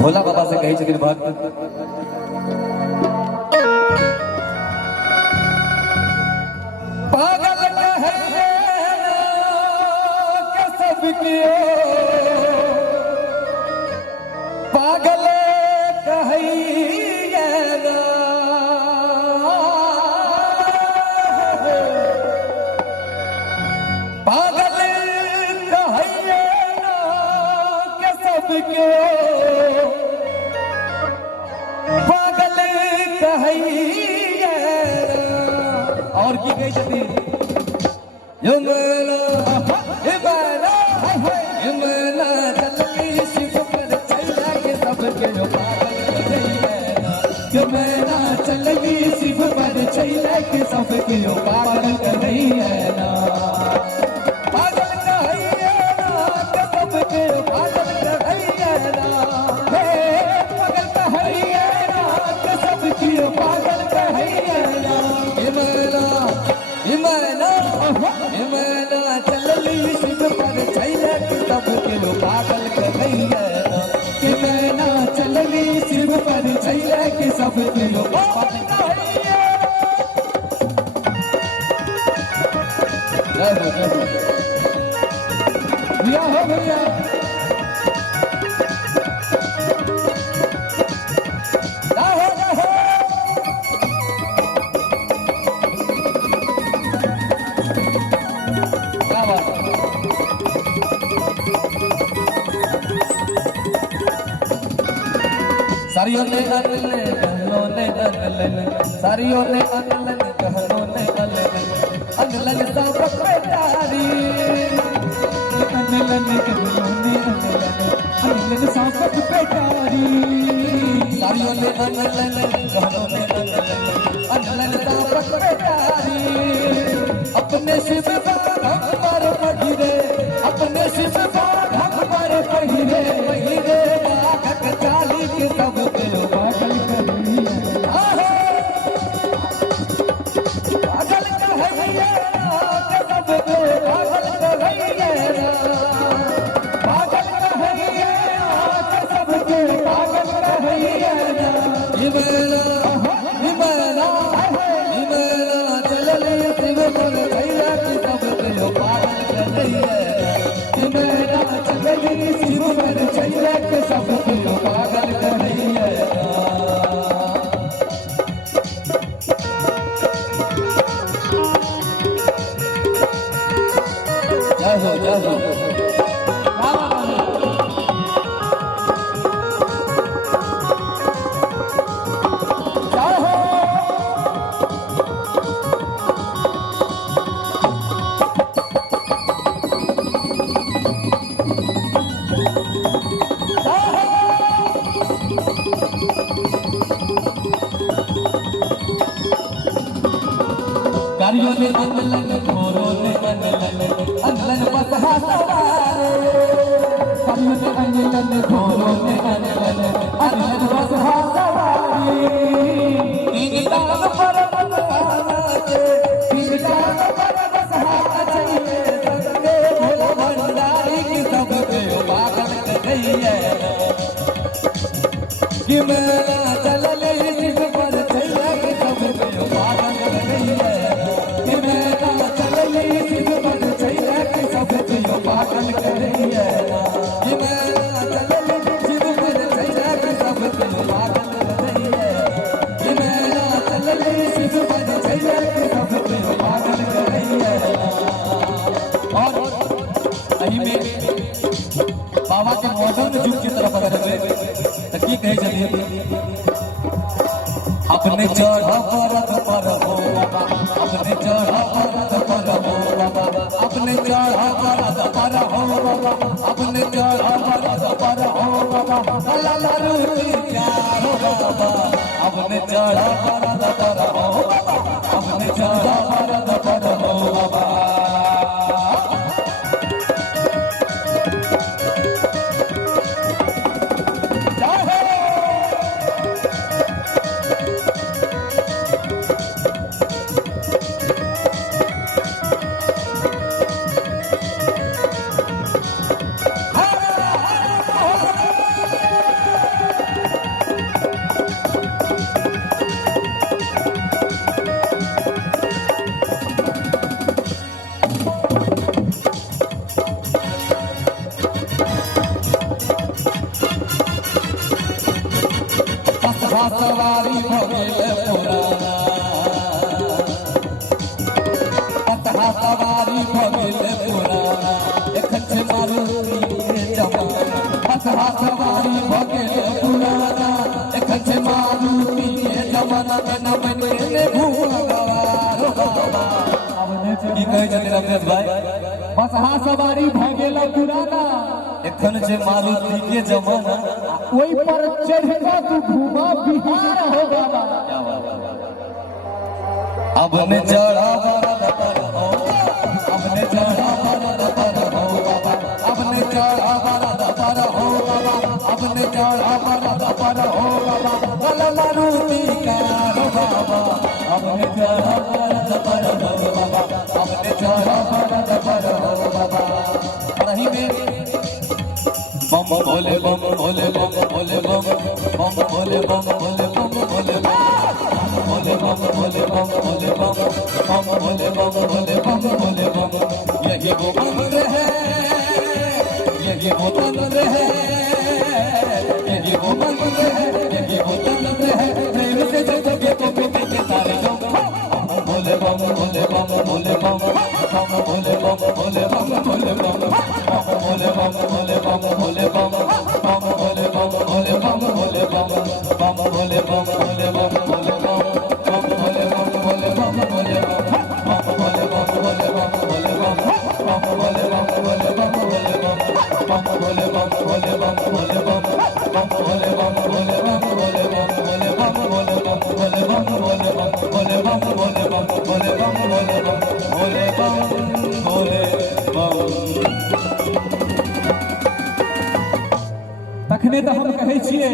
भोला बाबा से कही छथिन भक्त पागल कहे के सब कियो पागल कहिए ना पागल कहिए ना के सब कियो पागल कहिए और की कही छथिन यमला यमला यमला चलती शिव पर चला के सब के जो पागल कहिए ना यमला चलती शिव पर चला के सब के जो पागल कहिए ना पागल कहिए ना के सब के पागल कहिए ना हे पागल कहिए ना के सब के पागल कहिए ना यमला यमला यमला चलली शिव पर चला के सब के लो पागल कहिए ना यमला चलली शिव पर चला के सब के लो पागल कहिए जय हो भैया हो भैया सारियों ने अनलन कहलों ने अनलन सारियों ने अनलन कहलों ने अनलन अनलन सब बेचारी अनलन कहलों ने अनलन अनलन सब बेचारी सारियों ने अनलन कहलों ने अनलन अनलन सब बेचारी अपने शिव हम पर पहिरे अपने शिव हम पर पहिरे पहिरे बाघक चाली के सब के पागल कहिए पागल कहिए के सब के पागल कहिए पागल कहिए के सब के पागल कहिए यमला यमला यमला चलले शिव पर चला के सब के पागल कहिए यमला चलले शिव पर चला के सब के पागल कहिए जय हो जय हो कारियों ने अनलन घोरों ने अनलन अनलन बसहा सवारे कारियों ने अनलन घोरों ने अनलन अनलन बसहा सवारी तीन दान पर बसहा के तीन दान पर बसहा चाहिए सबके भोला भंडारी की सब के पागल कहिए कि मेरा चलले शिव पर चला के सब के पागल कहिए पागल कहिए शिव पर चला के सब के पागल कहिए शिव पर चला के सब के पागल कहिए और अही में बाबा के मॉडर्न युग की तरफ बढ़े तो की कहे छथिन अपने चढ़ परत पर हो बाबा अपने चढ़ परत पर हो बाबा अपने चढ़ परत पर हो बाबा अपने चढ़ परत पर हो बाबा लाला रूपी प्यार हो बाबा अपने चढ़ परत पर हो बाबा अपने चढ़ परत पर हो बाबा बसहा सवारी भ गेल पुराना बसहा सवारी भ गेल पुराना एखन छै मारुति के जमाना बसहा सवारी भ गेल पुराना एखन छै मारुति के जमाना न बने भूगवार बाबा की कहै छथिन रमेश भाई बसहा सवारी भ गेल पुराना एखन छै मारुति के जमाना ओई पर चढ़ तू घूमा बिहार हो बाबा अब ने चढ़ा पर हो अब ने चढ़ा पर हो बाबा अब ने चढ़ा पर हो बाबा अब ने चढ़ा पर हो बाबा गल मारुति का रो बाबा अब ने चढ़ा पर हो बाबा अब ने चढ़ा पर हो बाबा रही में बम भोले बम भोले बम भोले बम बम भोले बम भोले बम भोले बम भोले बम भोले बम भोले बम बम भोले बम भोले बम भोले बम यही वो मंत्र है यही वो तंत्र है यही वो मंत्र है यही वो तंत्र है प्रेम से जगह को पीते के सारे लोग भोले बम भोले बम भोले बम बम भोले बम भोले बम भोले बम भोले बम भोले बम भोले बम बम भोले बम भोले बम भोले बम बम भोले बम भोले बम भोले बम बम भोले बम भोले बम भोले बम बम भोले बम भोले बम भोले बम बम भोले बम भोले बम भोले बम बम भोले बम भोले बम भोले बम बम भोले बम भोले बम भोले बम भोले बम भोले बम भोले बम भोले बम भोले बम भोले बम भोले बम भोले बम भोले बम भोले बम तखने तो हम कहै छियै